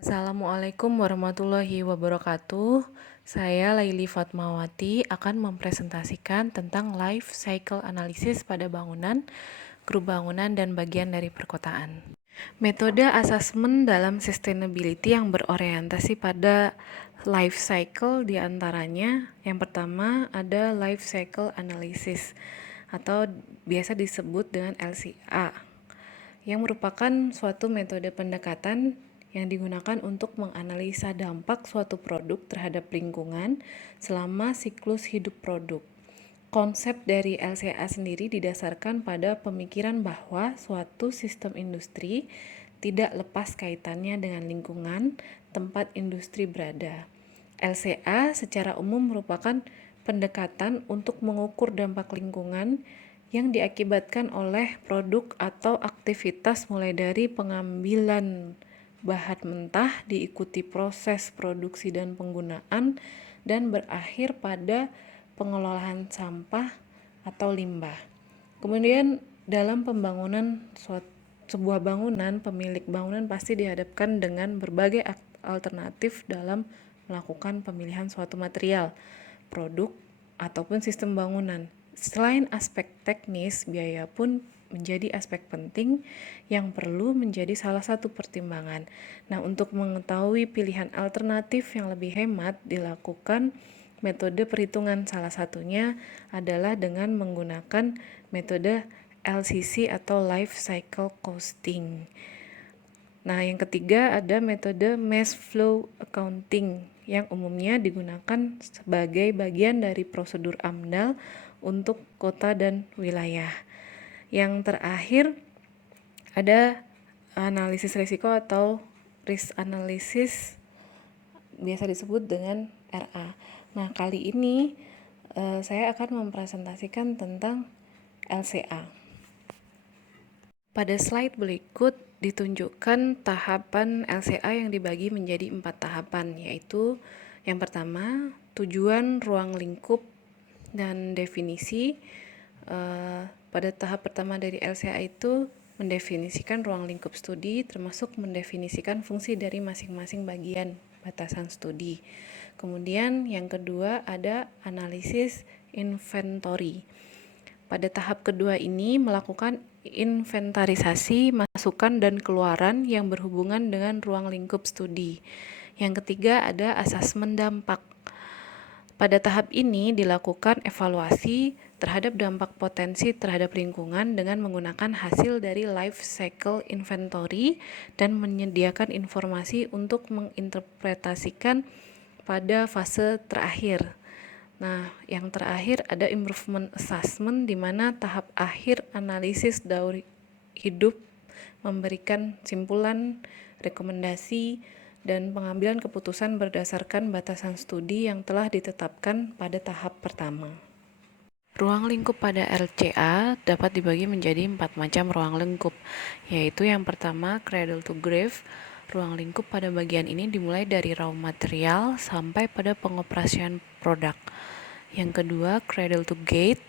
Assalamualaikum warahmatullahi wabarakatuh. Saya Laili Fatmawati akan mempresentasikan tentang life cycle analysis pada bangunan, grup bangunan, dan bagian dari perkotaan. Metode asesmen dalam sustainability yang berorientasi pada life cycle diantaranya yang pertama ada life cycle analysis atau biasa disebut dengan LCA yang merupakan suatu metode pendekatan yang digunakan untuk menganalisa dampak suatu produk terhadap lingkungan selama siklus hidup produk. Konsep dari LCA sendiri didasarkan pada pemikiran bahwa suatu sistem industri tidak lepas kaitannya dengan lingkungan tempat industri berada. LCA secara umum merupakan pendekatan untuk mengukur dampak lingkungan yang diakibatkan oleh produk atau aktivitas mulai dari pengambilan bahan mentah diikuti proses produksi dan penggunaan dan berakhir pada pengelolaan sampah atau limbah. Kemudian dalam pembangunan sebuah bangunan, pemilik bangunan pasti dihadapkan dengan berbagai alternatif dalam melakukan pemilihan suatu material, produk, ataupun sistem bangunan. Selain aspek teknis, biaya pun menjadi aspek penting yang perlu menjadi salah satu pertimbangan. Nah, untuk mengetahui pilihan alternatif yang lebih hemat dilakukan metode perhitungan, salah satunya adalah dengan menggunakan metode LCC atau Life Cycle Costing. Nah, yang ketiga ada metode Mass Flow Accounting yang umumnya digunakan sebagai bagian dari prosedur AMDAL untuk kota dan wilayah. Yang terakhir ada analisis risiko atau risk analysis, biasa disebut dengan RA. Nah, kali ini saya akan mempresentasikan tentang LCA. Pada slide berikut ditunjukkan tahapan LCA yang dibagi menjadi 4 tahapan, yaitu yang pertama, tujuan ruang lingkup dan definisi. Pada tahap pertama dari LCA itu mendefinisikan ruang lingkup studi, termasuk mendefinisikan fungsi dari masing-masing bagian batasan studi. Kemudian yang kedua ada analisis inventory. Pada tahap kedua ini melakukan inventarisasi masukan dan keluaran yang berhubungan dengan ruang lingkup studi. Yang ketiga ada asesmen dampak. Pada tahap ini dilakukan evaluasi terhadap dampak potensi terhadap lingkungan dengan menggunakan hasil dari life cycle inventory dan menyediakan informasi untuk menginterpretasikan pada fase terakhir. Nah, yang terakhir ada improvement assessment, di mana tahap akhir analisis daur hidup memberikan simpulan, rekomendasi, dan pengambilan keputusan berdasarkan batasan studi yang telah ditetapkan pada tahap pertama. Ruang lingkup pada LCA dapat dibagi menjadi 4 macam ruang lingkup, yaitu yang pertama cradle to grave. Ruang lingkup pada bagian ini dimulai dari raw material sampai pada pengoperasian produk. Yang kedua, cradle to gate.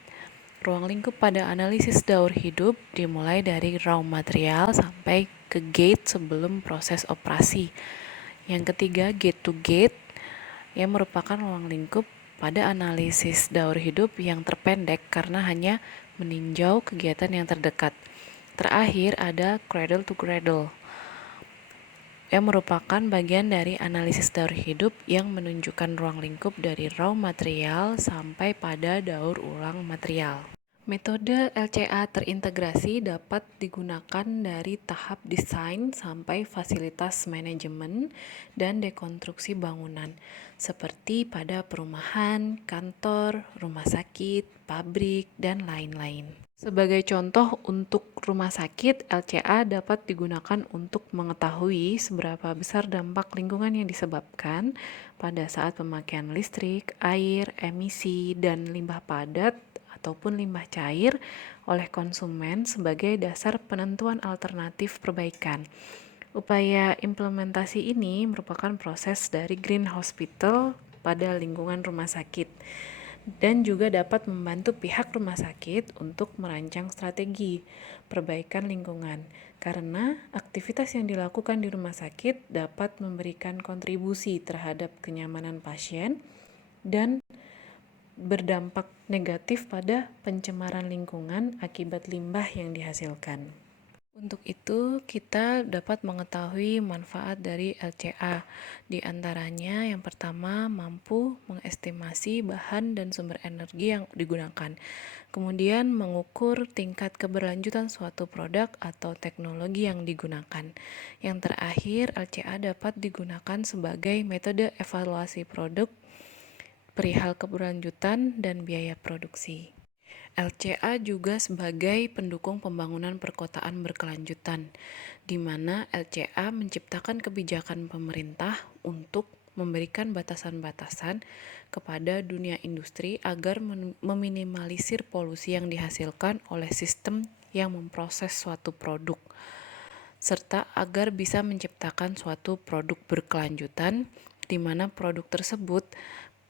Ruang lingkup pada analisis daur hidup dimulai dari raw material sampai ke gate sebelum proses operasi. Yang ketiga, gate to gate, yang merupakan ruang lingkup pada analisis daur hidup yang terpendek karena hanya meninjau kegiatan yang terdekat. Terakhir ada cradle to cradle, yang merupakan bagian dari analisis daur hidup yang menunjukkan ruang lingkup dari raw material sampai pada daur ulang material. Metode LCA terintegrasi dapat digunakan dari tahap desain sampai fasilitas manajemen dan dekonstruksi bangunan, seperti pada perumahan, kantor, rumah sakit, pabrik, dan lain-lain. Sebagai contoh, untuk rumah sakit, LCA dapat digunakan untuk mengetahui seberapa besar dampak lingkungan yang disebabkan pada saat pemakaian listrik, air, emisi, dan limbah padat ataupun limbah cair oleh konsumen sebagai dasar penentuan alternatif perbaikan. Upaya implementasi ini merupakan proses dari Green Hospital pada lingkungan rumah sakit. dan juga dapat membantu pihak rumah sakit untuk merancang strategi perbaikan lingkungan, karena aktivitas yang dilakukan di rumah sakit dapat memberikan kontribusi terhadap kenyamanan pasien dan berdampak negatif pada pencemaran lingkungan akibat limbah yang dihasilkan. Untuk itu, kita dapat mengetahui manfaat dari LCA. Di antaranya, yang pertama, mampu mengestimasi bahan dan sumber energi yang digunakan. Kemudian, mengukur tingkat keberlanjutan suatu produk atau teknologi yang digunakan. Yang terakhir, LCA dapat digunakan sebagai metode evaluasi produk, perihal keberlanjutan, dan biaya produksi. LCA juga sebagai pendukung pembangunan perkotaan berkelanjutan, di mana LCA menciptakan kebijakan pemerintah untuk memberikan batasan-batasan kepada dunia industri agar meminimalisir polusi yang dihasilkan oleh sistem yang memproses suatu produk, serta agar bisa menciptakan suatu produk berkelanjutan, di mana produk tersebut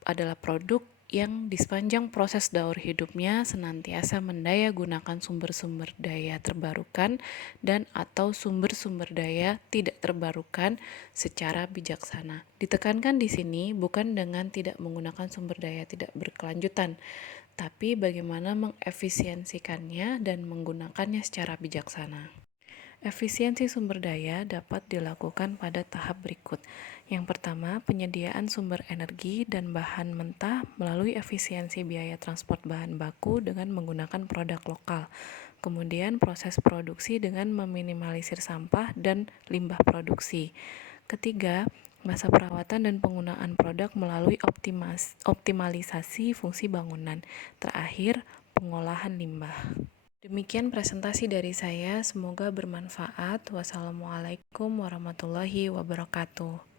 adalah produk yang di sepanjang proses daur hidupnya senantiasa mendaya gunakan sumber-sumber daya terbarukan dan atau sumber-sumber daya tidak terbarukan secara bijaksana. Ditekankan di sini bukan dengan tidak menggunakan sumber daya tidak berkelanjutan, tapi bagaimana mengefisiensikannya dan menggunakannya secara bijaksana. Efisiensi sumber daya dapat dilakukan pada tahap berikut. Yang pertama, penyediaan sumber energi dan bahan mentah melalui efisiensi biaya transport bahan baku dengan menggunakan produk lokal. Kemudian, proses produksi dengan meminimalisir sampah dan limbah produksi. Ketiga, masa perawatan dan penggunaan produk melalui optimalisasi fungsi bangunan. Terakhir, pengolahan limbah. Demikian presentasi dari saya, semoga bermanfaat. Wassalamualaikum warahmatullahi wabarakatuh.